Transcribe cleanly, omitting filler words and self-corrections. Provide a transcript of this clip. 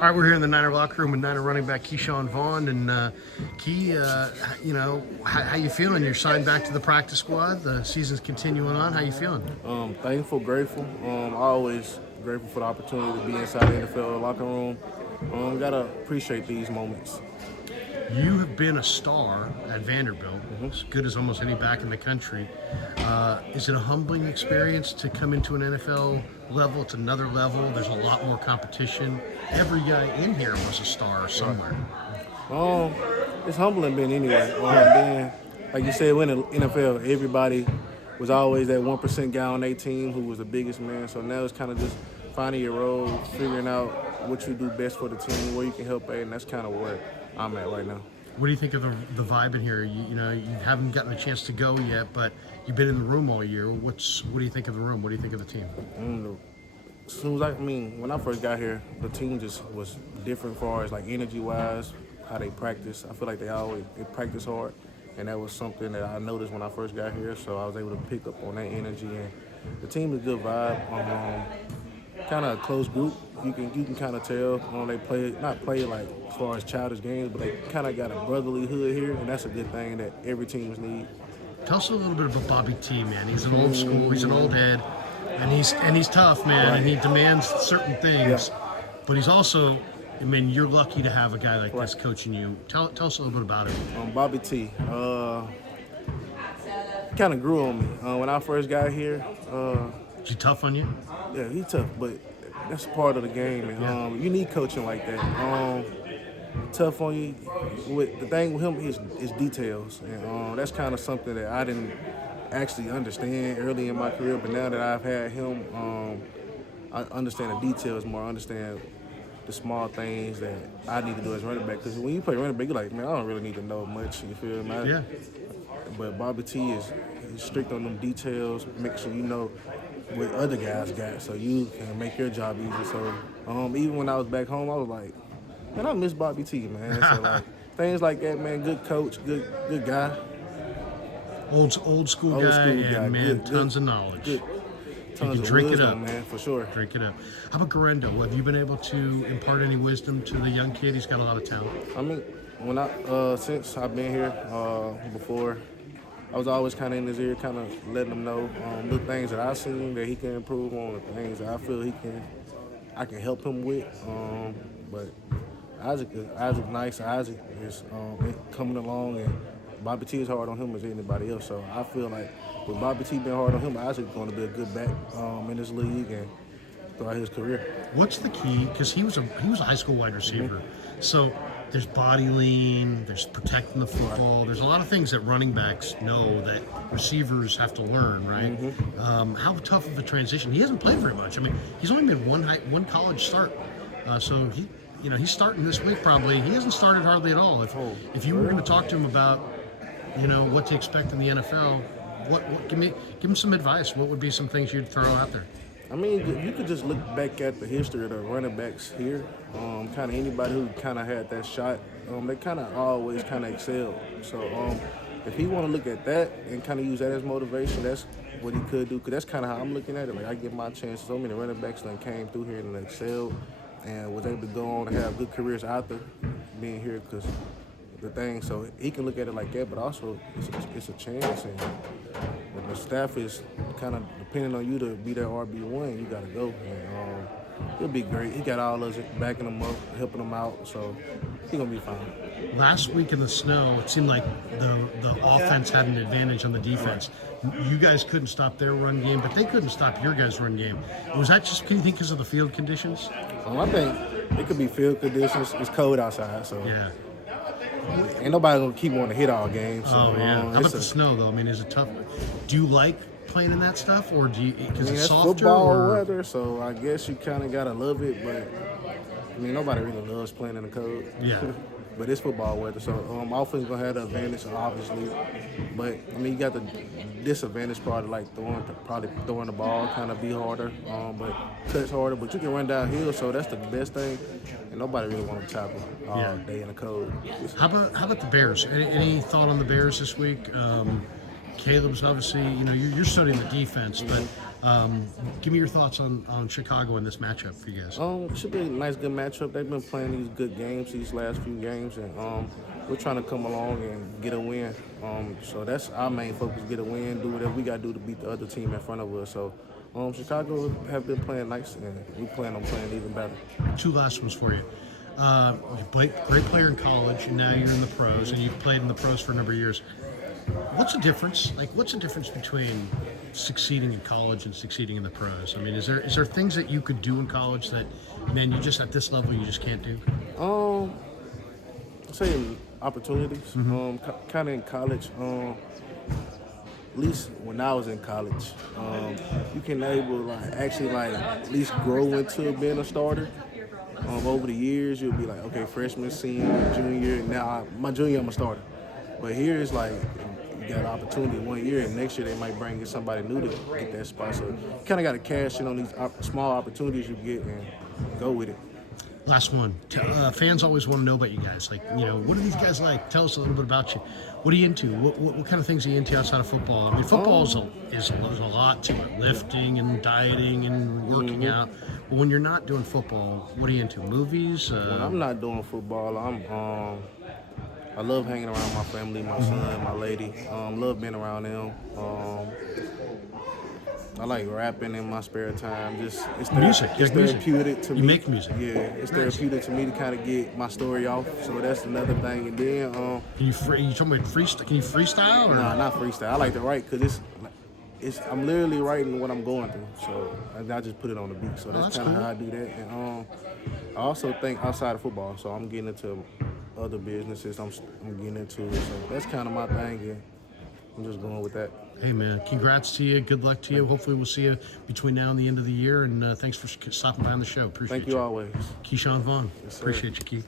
All right, we're here in the Niner locker room with Niner running back Keyshawn Vaughn. And Key, how you feeling? You're signed back to the practice squad. The season's continuing on. How you feeling? Thankful, grateful. Always grateful for the opportunity to be inside the NFL locker room. Gotta appreciate these moments. You have been a star at Vanderbilt, as good as almost any back in the country. Is it a humbling experience to come into an NFL level? It's another level. There's a lot more competition. Every guy in here was a star somewhere. It's humbling being anyway. Being, like you said, when in the NFL, everybody was always that 1% guy on their team who was the biggest man. So now it's kind of just finding your role, figuring out what you do best for the team, where you can help at, and that's kind of where I'm at right now. What do you think of the vibe in here? You haven't gotten a chance to go yet, but you've been in the room all year. What do you think of the room? What do you think of the team? As soon as when I first got here, the team just was different as far as like energy-wise, how they practice. I feel like they practice hard, and that was something that I noticed when I first got here. So I was able to pick up on that energy, and the team is a good vibe. Kind of a close group. You can kind of tell they not play like as far as childish games, but they kind of got a brotherly hood here, and that's a good thing that every teams need. Tell us a little bit about Bobby T, man. He's an old school. He's an old head, and he's tough, man. Right. And he demands certain things, but he's also. I mean, you're lucky to have a guy like this coaching you. Tell us a little bit about him. Bobby T. Kind of grew on me when I first got here. Is he tough on you? Yeah, he's tough, but that's part of the game. And, you need coaching like that. Tough on you. The thing with him is details, and that's kind of something that I didn't actually understand early in my career. But now that I've had him, I understand the details more. I understand the small things that I need to do as running back. Because when you play running back, you're like, man, I don't really need to know much. You feel me? Yeah. But Bobby T is strict on them details. Make sure you know what other guys got, so you can make your job easier. So even when I was back home, I was like, man, I miss Bobby T, man. So like things like that, man. Good coach, good guy. Old school guy, and man, tons of knowledge. You can drink it up, man, for sure. Drink it up. How about Garendo? Have you been able to impart any wisdom to the young kid? He's got a lot of talent. I mean, since I've been here, before, I was always kind of in his ear, kind of letting him know the things that I've seen that he can improve on, the things that I feel I can help him with. But Isaac nice. Isaac is coming along, and Bobby T is hard on him as anybody else. So I feel like with Bobby T being hard on him, Isaac's going to be a good back in this league and throughout his career. What's the key? Because he was a high school wide receiver, so there's body lean, there's protecting the football. There's a lot of things that running backs know that receivers have to learn, right? How tough of a transition? He hasn't played very much. I mean, he's only made one college start, so he's starting this week probably. He hasn't started hardly at all. If you were going to talk to him about what to expect in the NFL, give him some advice. What would be some things you'd throw out there? I mean, you could just look back at the history of the running backs here. Kind of anybody who kind of had that shot, they kind of always kind of excelled. So if he want to look at that and kind of use that as motivation, that's what he could do. Because that's kind of how I'm looking at it. Like, I get my chance. So many running backs that came through here and excelled and was able to go on and have good careers after being here. Because the thing, so he can look at it like that, but also it's a chance. And the staff is kind of depending on you to be that RB1. You got to go. And he'll be great. He got all of us backing him up, helping him out, so he's going to be fine. Last week in the snow, it seemed like the offense had an advantage on the defense. You guys couldn't stop their run game, but they couldn't stop your guys' run game. Was that just, can you think, because of the field conditions? I think it could be field conditions. It's cold outside, so yeah. Ain't nobody going to keep wanting to hit all game. So, oh, yeah. How about the snow, though? I mean, is it tough? Do you like playing in that stuff, or do you, because it's softer? Football weather, so I guess you kind of got to love it, but I mean, nobody really loves playing in the cold. Yeah. But it's football weather, so offense gonna have the advantage, obviously. But I mean, you got the disadvantage part of like throwing the ball, kind of be harder, but cuts harder. But you can run downhill, so that's the best thing. And nobody really want to tackle all day in the cold. How about the Bears? Any thought on the Bears this week? Caleb's obviously, you're studying the defense, but Give me your thoughts on Chicago and this matchup for you guys. Should be a nice, good matchup. They've been playing these good games these last few games, and we're trying to come along and get a win. So that's our main focus: get a win, do whatever we got to do to beat the other team in front of us. So Chicago have been playing nice, and we plan on playing even better. Two last ones for you. Great player in college, and now you're in the pros, and you've played in the pros for a number of years. What's the difference? Like, what's the difference between succeeding in college and succeeding in the pros? I mean, is there things that you could do in college that, man, you just at this level you just can't do? I'd say opportunities. Kind of in college. At least when I was in college, you can actually at least grow into being a starter. Over the years, you'll be like, okay, freshman, senior, junior. Now, my junior, I'm a starter. But here it's like you got an opportunity 1 year, and next year they might bring in somebody new to get that spot. So you kind of got to cash in on these small opportunities you get and go with it. Last one. Fans always want to know about you guys. Like, what are these guys like? Tell us a little bit about you. What are you into? What kind of things are you into outside of football? I mean, football is a lot to it. Lifting and dieting and working out. But when you're not doing football, what are you into? Movies? When I'm not doing football, I love hanging around my family, my son, my lady. Love being around them. I like rapping in my spare time. It's therapeutic to me. You make music. Yeah, it's therapeutic to me to kind of get my story off. So that's another thing. And then you talking about freestyle? Can you freestyle? Or? Nah, not freestyle. I like to write because I'm literally writing what I'm going through. So I just put it on the beat. So that's kind of cool. how I do that. And I also think outside of football. So I'm getting into other businesses. I'm getting into it. So that's kind of my thing. And I'm just going with that. Hey, man, congrats to you. Good luck to you. Hopefully we'll see you between now and the end of the year. And thanks for stopping by on the show. Appreciate you. Thank you always. Keyshawn Vaughn. Yes, sir. Appreciate you, Keith.